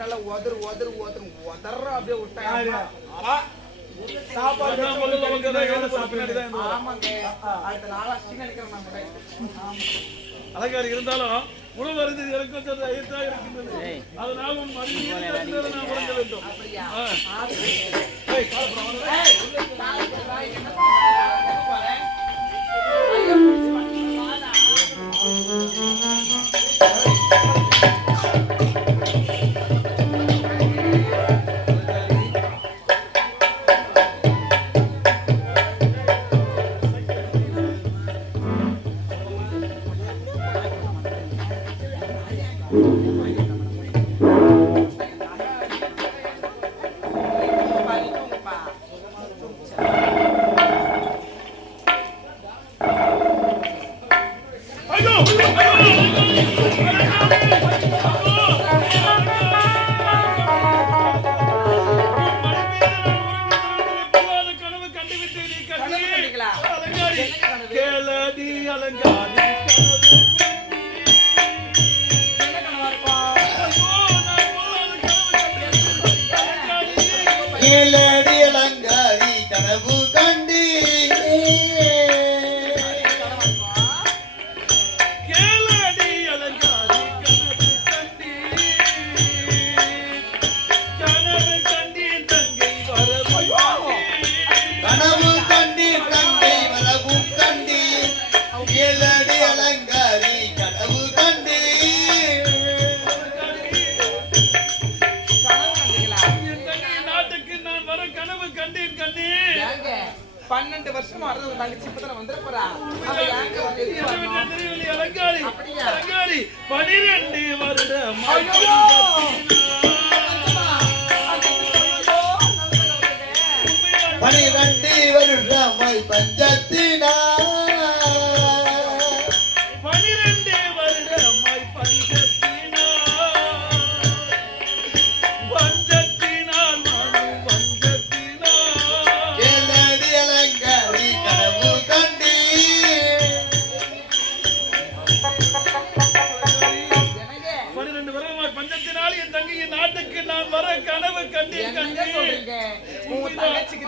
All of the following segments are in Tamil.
நல்லா உதற அப்படியே விட்டாங்க. சாப்பாடு ஆமாங்க, அடுத்த நாள் அஷ்டி நினைக்கிறேன் நான் கூட. அலங்காரி இருந்தாலும் உணவு அறிந்தது எனக்கு கொஞ்சம் ஐயத்தா இருக்கின்றது. அதனால் உன் மறுபடியும் நான் உறங்க வேண்டும்.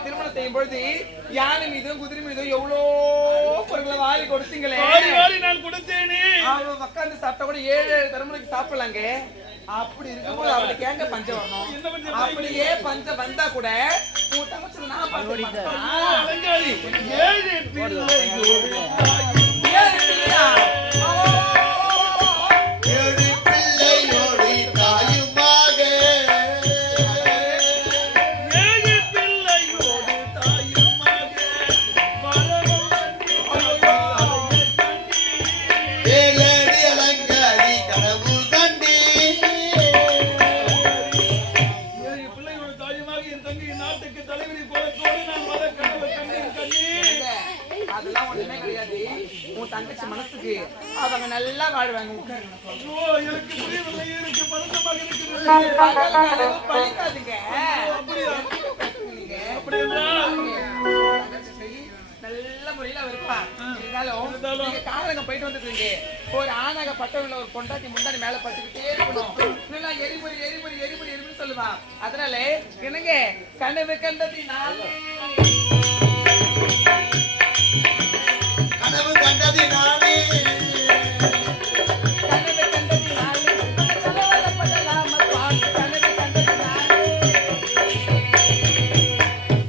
திருமணம் செய்யும் பொழுது யானை மீதும் குதிரை மீதும் எவ்வளோ பொருட்களை வாரி கொடுத்தீங்களே. நான் கொடுத்தேனே. உட்காந்து சாப்பிட்டா கூட 7 தலைமுறைக்கு சாப்பிடலாங்க. அப்படி இருக்கும்போது அவளுக்கு ஏங்க பஞ்சம் வரணும்? அப்படியே பஞ்சம் வந்தா கூட உன் தங்கச்சி நான் தங்கச்சி மனசுக்கு அவங்க நல்லா வாழ்வாங்க. பழிக்காதுங்க. நல்ல முறையில இருப்பா. இருந்தாலும் நீங்க காரணங்க போயிட்டு வந்துருக்கீங்க. ஒரு ஆணாக பட்டவங்கள ஒரு பொண்டாட்டி முன்னாடி மேல பட்டுக்கிட்டே இருக்கணும். நல்லா எரிபொறி எரிபொறி எரிபொறி எரிபொறி சொல்லுவா. அதனால என்னங்க கனவு கண்டது நானே, கனவு கண்டது நானே, கனவு கண்டது நானே, கலவரப்படலாம பாட்டு கனவு கண்டது நானே,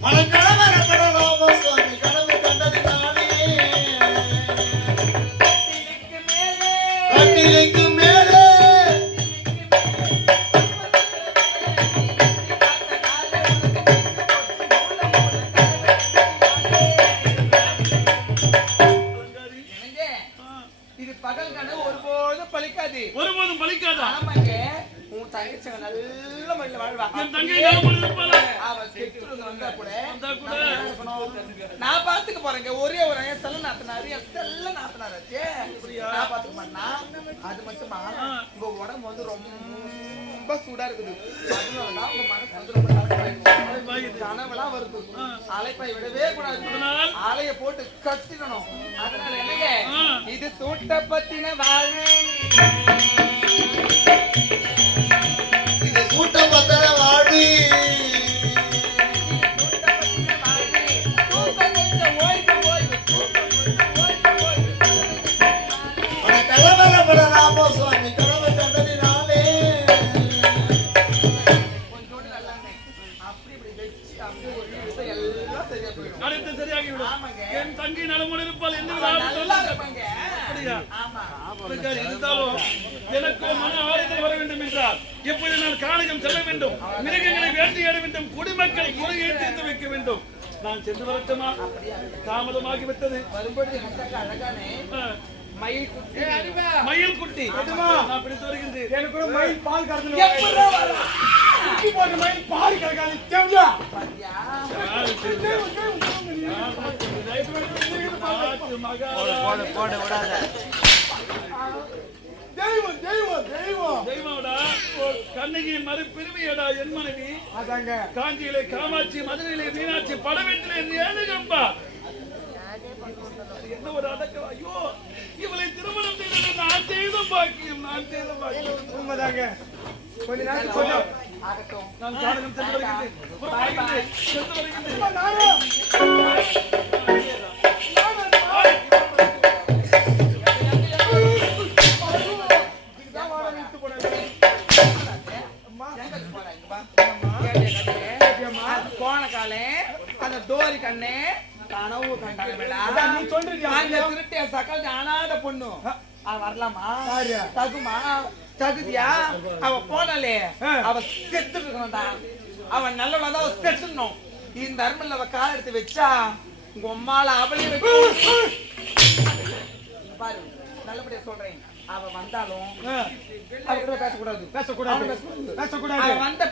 மனம் கலவரப்படலாம சுவாமி கனவு கண்டது நானே, கட்டிலுக்கு மேலே ஒருபோதும் பலிக்காது. ஆமாங்க, உன் தங்கச்சி நல்ல முறையில வாழ்வா. நான் பாத்துக்க போறேங்க. ஒரே ஒரு செல்ல நாத்தினாரு, செல்ல நாத்தினாராச்சு. நான் பாத்துக்க மாட்டேனா? அது மட்டுமா உங்க உடம்பு வந்து ரொம்ப சூடா இருக்குது. அதனாலதான் உங்க மனசு வந்து ரொம்ப கனவெல்லாம் வருது. அலைப்பாய் விடவே கூடாது. ஆலைய போட்டு கட்டிடணும். அதனால என்னங்க இது சூட்ட பத்தின வாழை, இது ராஜ்யம் செல்ல வேண்டும், மிருகங்களை வேட்டையாட வேண்டும், குடிமக்கள் குறையை தீர்த்து வைக்க வேண்டும். நான் சென்று வரட்டுமா? தாமதமாகி விட்டது. வரும்பொழுது அழகானே மயில் குட்டி மயில் குட்டி நான் பிடித்து வருகின்றேன். எனக்கு கூட மயில் பால் கறந்து எப்படா வர குட்டி போட்ட மயில் பால் கறக்காது தேவையா பாத்தியா போடு விடாத தெய்வம் தெய்வம் தெய்வம் தெய்வம்டா, கண்ணகியின் மறு பிரிவியடா என் மனைவி. அதாங்க காஞ்சியிலே காமாட்சி, மதுரையிலே மீனாட்சி, படவேட்டிலே ரேணுகம்பா. என்ன ஒரு அடக்கம்! ஐயோ, இவளை திருமணம் செய்தது நான் செய்த பாக்கியம், நான் செய்த பாக்கியம். உண்மைதாங்க. கொஞ்ச நேரத்துக்கு கொஞ்சம் ஆகட்டும் நான் காரணம் சென்று வருகின்றேன். புறப்படுகின்றேன். சென்று வருகின்றேன். நானும் போன காலே அந்த டோரி கண்ணே கனவு கண்டாங்க. நீ சொல்றியா? திருட்டிய சக்கல் அனாத பொண்ணு அவ வரலாமா? யாரு? தகுமா? தகுதியா? அவ போனாலே அவ செத்து இருக்கணும்டா. அவன் நல்லவளதான் அவ செத்துடணும். இந்த அருமல்ல அவ கால் எடுத்து வச்சா உங்க அம்மால அவளையும் வச்சு பாரு, நல்லபடியா சொல்றேன். அவ வந்தாலும் அவ கூட பேசக்கூடாது. பேசக்கூடாது அவ பேசக்கூடாது. வந்த